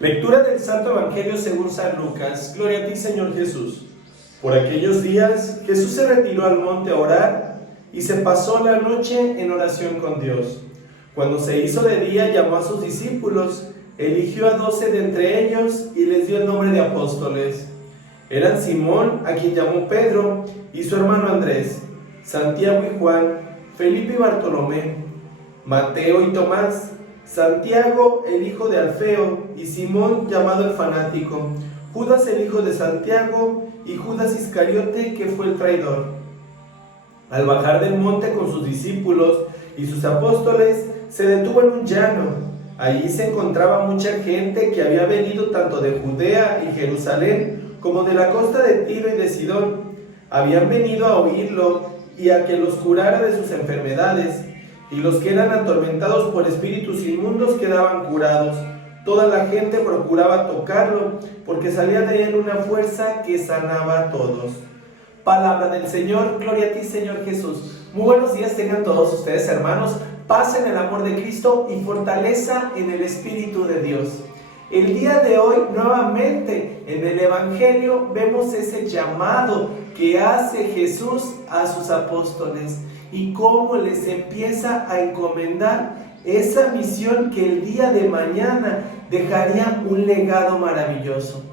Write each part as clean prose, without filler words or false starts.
Lectura del Santo Evangelio según San Lucas. Gloria a ti, Señor Jesús. Por aquellos días, Jesús se retiró al monte a orar y se pasó la noche en oración con Dios. Cuando se hizo de día, llamó a sus discípulos, eligió a 12 de entre ellos y les dio el nombre de apóstoles. Eran Simón, a quien llamó Pedro, y su hermano Andrés, Santiago y Juan, Felipe y Bartolomé, Mateo y Tomás, Santiago el hijo de Alfeo y Simón llamado el fanático, Judas el hijo de Santiago y Judas Iscariote, que fue el traidor. Al bajar del monte con sus discípulos y sus apóstoles, se detuvo en un llano. Allí se encontraba mucha gente que había venido tanto de Judea y Jerusalén como de la costa de Tiro y de Sidón. Habían venido a oírlo y a que los curara de sus enfermedades, y los que eran atormentados por espíritus inmundos quedaban curados. Toda la gente procuraba tocarlo, porque salía de él una fuerza que sanaba a todos. Palabra del Señor. Gloria a ti, Señor Jesús. Muy buenos días tengan todos ustedes, hermanos. Paz en el amor de Cristo y fortaleza en el Espíritu de Dios. El día de hoy, nuevamente, en el Evangelio, vemos ese llamado que hace Jesús a sus apóstoles y cómo les empieza a encomendar esa misión que el día de mañana dejaría un legado maravilloso.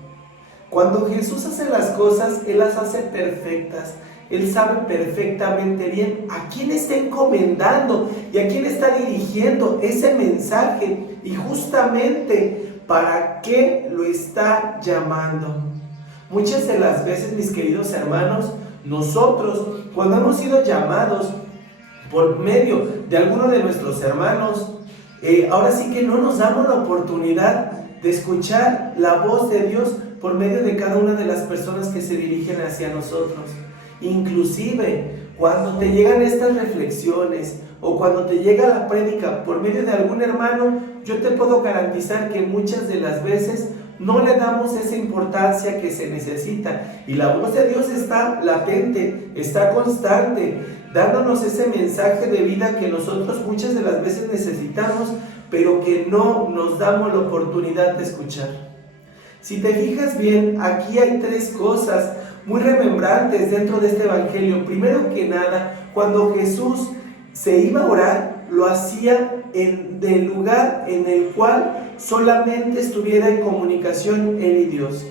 Cuando Jesús hace las cosas, Él las hace perfectas. Él sabe perfectamente bien a quién está encomendando y a quién está dirigiendo ese mensaje y justamente para qué lo está llamando. Muchas de las veces, mis queridos hermanos, nosotros, cuando hemos sido llamados por medio de alguno de nuestros hermanos, ahora sí que no nos damos la oportunidad de escuchar la voz de Dios por medio de cada una de las personas que se dirigen hacia nosotros. Inclusive, cuando te llegan estas reflexiones o cuando te llega la prédica por medio de algún hermano, yo te puedo garantizar que muchas de las veces no le damos esa importancia que se necesita. Y la voz de Dios está latente, está constante, dándonos ese mensaje de vida que nosotros muchas de las veces necesitamos, pero que no nos damos la oportunidad de escuchar. Si te fijas bien, aquí hay tres cosas muy remembrantes dentro de este Evangelio. Primero que nada, cuando Jesús se iba a orar, lo hacía del lugar en el cual solamente estuviera en comunicación Él y Dios.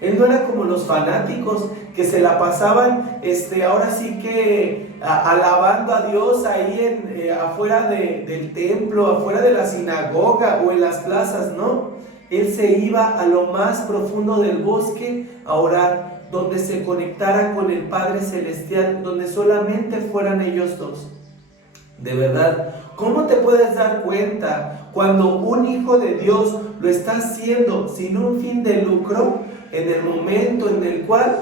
Él no era como los fanáticos que se la pasaban, ahora sí que alabando a Dios ahí afuera del templo, afuera de la sinagoga o en las plazas, ¿no? Él se iba a lo más profundo del bosque a orar, donde se conectara con el Padre Celestial, donde solamente fueran ellos dos. De verdad, ¿cómo te puedes dar cuenta cuando un hijo de Dios lo está haciendo sin un fin de lucro? En el momento en el cual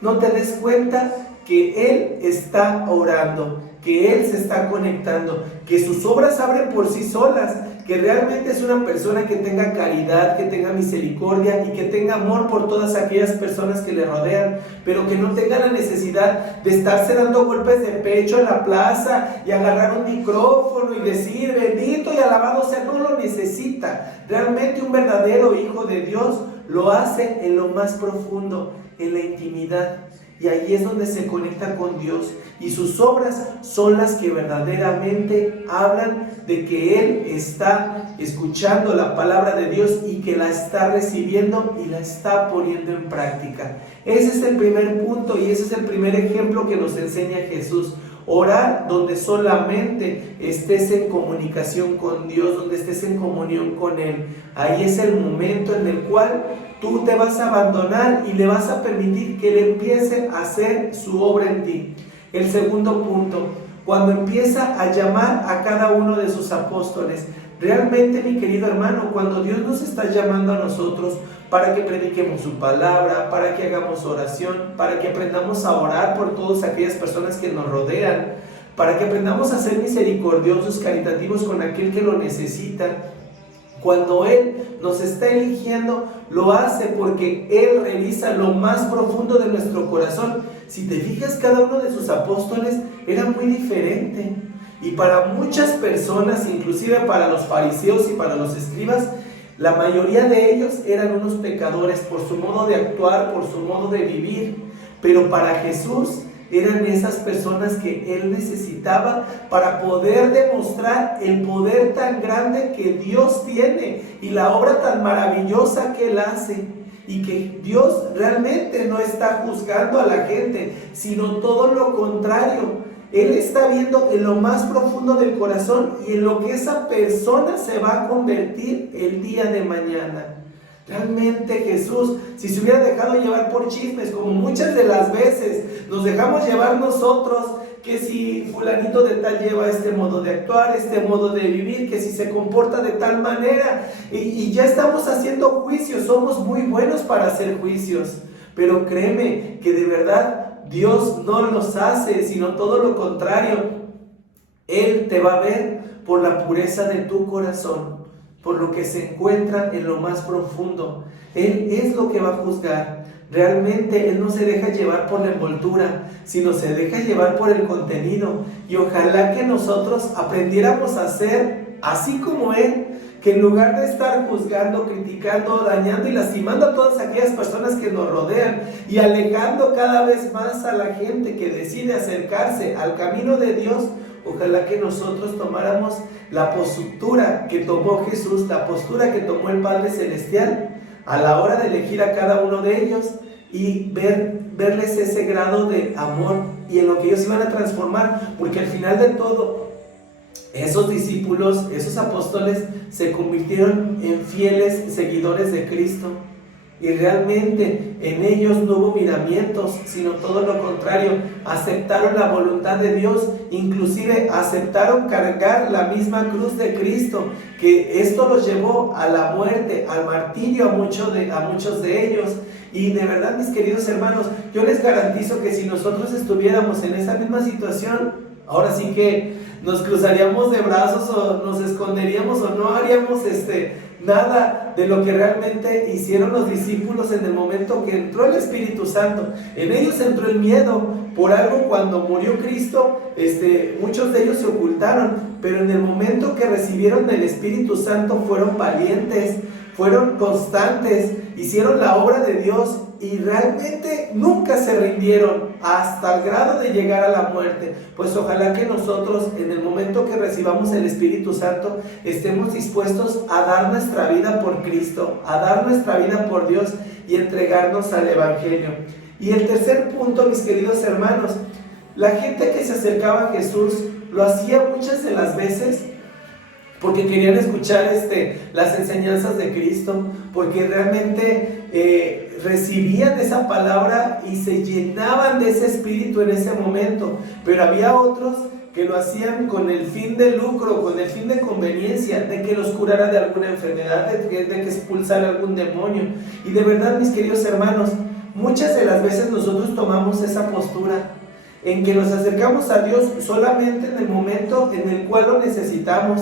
no te des cuenta que Él está orando, que Él se está conectando, que sus obras abren por sí solas, que realmente es una persona que tenga caridad, que tenga misericordia y que tenga amor por todas aquellas personas que le rodean, pero que no tenga la necesidad de estarse dando golpes de pecho en la plaza y agarrar un micrófono y decir bendito y alabado sea. No lo necesita. Realmente un verdadero hijo de Dios lo hace en lo más profundo, en la intimidad. Y ahí es donde se conecta con Dios. Y sus obras son las que verdaderamente hablan de que Él está escuchando la palabra de Dios y que la está recibiendo y la está poniendo en práctica. Ese es el primer punto y ese es el primer ejemplo que nos enseña Jesús. Orar donde solamente estés en comunicación con Dios, donde estés en comunión con Él. Ahí es el momento en el cual tú te vas a abandonar y le vas a permitir que Él empiece a hacer su obra en ti. El segundo punto, cuando empieza a llamar a cada uno de sus apóstoles. Realmente, mi querido hermano, cuando Dios nos está llamando a nosotros para que prediquemos su palabra, para que hagamos oración, para que aprendamos a orar por todas aquellas personas que nos rodean, para que aprendamos a ser misericordiosos, caritativos con aquel que lo necesita. Cuando Él nos está eligiendo, lo hace porque Él revisa lo más profundo de nuestro corazón. Si te fijas, cada uno de sus apóstoles era muy diferente. Y para muchas personas, inclusive para los fariseos y para los escribas, La mayoría de ellos eran unos pecadores por su modo de actuar, por su modo de vivir, pero para Jesús eran esas personas que Él necesitaba para poder demostrar el poder tan grande que Dios tiene y la obra tan maravillosa que Él hace. Y que Dios realmente no está juzgando a la gente, sino todo lo contrario. Él está viendo en lo más profundo del corazón y en lo que esa persona se va a convertir el día de mañana. Realmente Jesús, si se hubiera dejado llevar por chismes, como muchas de las veces nos dejamos llevar nosotros, que si fulanito de tal lleva este modo de actuar, este modo de vivir, que si se comporta de tal manera, y ya estamos haciendo juicios, somos muy buenos para hacer juicios, pero créeme que de verdad Dios no los hace, sino todo lo contrario. Él te va a ver por la pureza de tu corazón, por lo que se encuentra en lo más profundo. Él es lo que va a juzgar. Realmente Él no se deja llevar por la envoltura, sino se deja llevar por el contenido. Y ojalá que nosotros aprendiéramos a ser así como Él, que en lugar de estar juzgando, criticando, dañando y lastimando a todas aquellas personas que nos rodean y alejando cada vez más a la gente que decide acercarse al camino de Dios, ojalá que nosotros tomáramos la postura que tomó Jesús, la postura que tomó el Padre Celestial a la hora de elegir a cada uno de ellos y verles ese grado de amor y en lo que ellos iban a transformar, porque al final de todo, esos discípulos, esos apóstoles se convirtieron en fieles seguidores de Cristo y realmente en ellos no hubo miramientos, sino todo lo contrario, aceptaron la voluntad de Dios, inclusive aceptaron cargar la misma cruz de Cristo, que esto los llevó a la muerte, al martirio a muchos de ellos. Y de verdad, mis queridos hermanos, yo les garantizo que si nosotros estuviéramos en esa misma situación, ahora sí que nos cruzaríamos de brazos o nos esconderíamos o no haríamos nada de lo que realmente hicieron los discípulos en el momento que entró el Espíritu Santo. En ellos entró el miedo por algo cuando murió Cristo, muchos de ellos se ocultaron, pero en el momento que recibieron el Espíritu Santo fueron valientes, fueron constantes, hicieron la obra de Dios y realmente nunca se rindieron hasta el grado de llegar a la muerte. Pues ojalá que nosotros en el momento que recibamos el Espíritu Santo estemos dispuestos a dar nuestra vida por Cristo, a dar nuestra vida por Dios y entregarnos al Evangelio. Y el tercer punto, mis queridos hermanos, la gente que se acercaba a Jesús lo hacía muchas de las veces porque querían escuchar las enseñanzas de Cristo, porque realmente recibían esa palabra y se llenaban de ese espíritu en ese momento. Pero había otros que lo hacían con el fin de lucro, con el fin de conveniencia, de que los curara de alguna enfermedad, de que expulsara algún demonio. Y de verdad, mis queridos hermanos, muchas de las veces nosotros tomamos esa postura en que nos acercamos a Dios solamente en el momento en el cual lo necesitamos.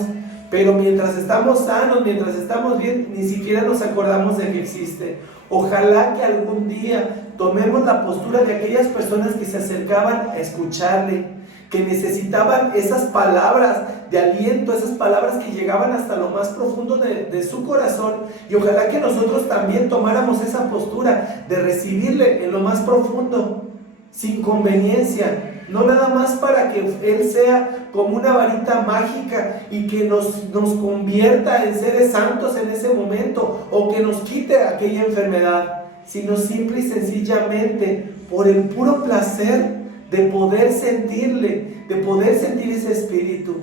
Pero mientras estamos sanos, mientras estamos bien, ni siquiera nos acordamos de que existe. Ojalá que algún día tomemos la postura de aquellas personas que se acercaban a escucharle, que necesitaban esas palabras de aliento, esas palabras que llegaban hasta lo más profundo de su corazón. Y ojalá que nosotros también tomáramos esa postura de recibirle en lo más profundo, sin conveniencia. No nada más para que Él sea como una varita mágica y que nos convierta en seres santos en ese momento o que nos quite aquella enfermedad, sino simple y sencillamente por el puro placer de poder sentirle, de poder sentir ese espíritu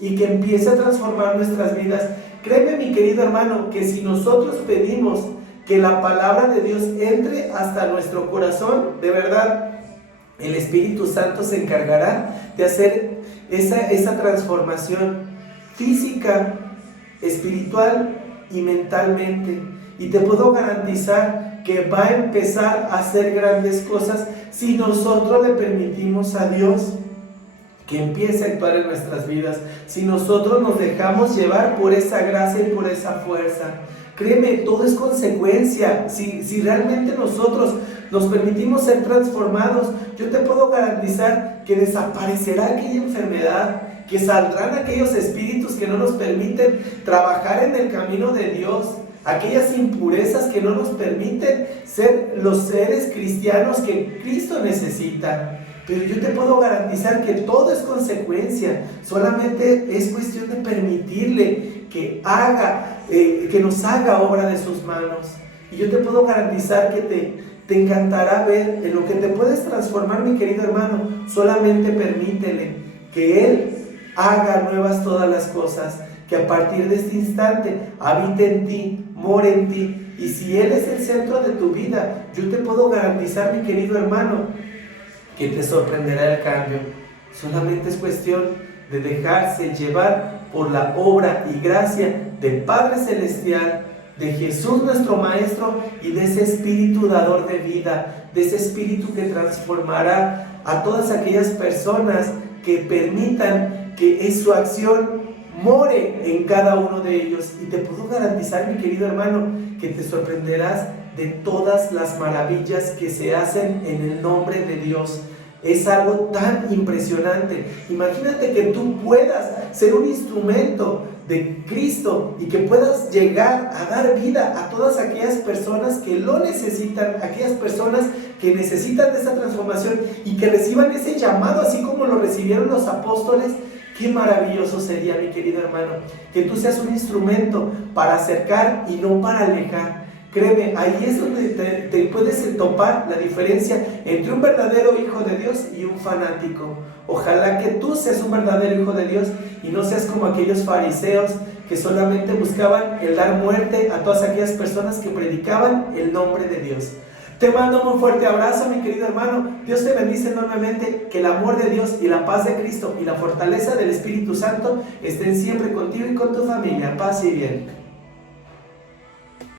y que empiece a transformar nuestras vidas. Créeme, mi querido hermano, que si nosotros pedimos que la palabra de Dios entre hasta nuestro corazón, de verdad, el Espíritu Santo se encargará de hacer esa transformación física, espiritual y mentalmente. Y te puedo garantizar que va a empezar a hacer grandes cosas si nosotros le permitimos a Dios que empiece a actuar en nuestras vidas, si nosotros nos dejamos llevar por esa gracia y por esa fuerza. Créeme, todo es consecuencia. Si realmente nosotros nos permitimos ser transformados, yo te puedo garantizar que desaparecerá aquella enfermedad, que saldrán aquellos espíritus que no nos permiten trabajar en el camino de Dios. aquellas impurezas que no nos permiten ser los seres cristianos que Cristo necesita. Pero yo te puedo garantizar que todo es consecuencia, solamente es cuestión de permitirle que nos haga obra de sus manos. Y yo te puedo garantizar que te encantará ver en lo que te puedes transformar, mi querido hermano. Solamente permítele que Él haga nuevas todas las cosas, que a partir de este instante habite en ti, more en ti. Y si Él es el centro de tu vida, yo te puedo garantizar, mi querido hermano, que te sorprenderá el cambio. Solamente es cuestión de dejarse llevar por la obra y gracia del Padre Celestial, de Jesús nuestro Maestro, y de ese Espíritu dador de vida, de ese Espíritu que transformará a todas aquellas personas que permitan que su acción more en cada uno de ellos. Y te puedo garantizar, mi querido hermano, que te sorprenderás de todas las maravillas que se hacen en el nombre de Dios. Es algo tan impresionante. Imagínate que tú puedas ser un instrumento de Cristo y que puedas llegar a dar vida a todas aquellas personas que lo necesitan, aquellas personas que necesitan de esa transformación y que reciban ese llamado así como lo recibieron los apóstoles. Qué maravilloso sería, mi querido hermano, que tú seas un instrumento para acercar y no para alejar. Créeme, ahí es donde te puedes topar la diferencia entre un verdadero hijo de Dios y un fanático. Ojalá que tú seas un verdadero hijo de Dios y no seas como aquellos fariseos que solamente buscaban el dar muerte a todas aquellas personas que predicaban el nombre de Dios. Te mando un fuerte abrazo, mi querido hermano. Dios te bendice enormemente. Que el amor de Dios y la paz de Cristo y la fortaleza del Espíritu Santo estén siempre contigo y con tu familia. Paz y bien.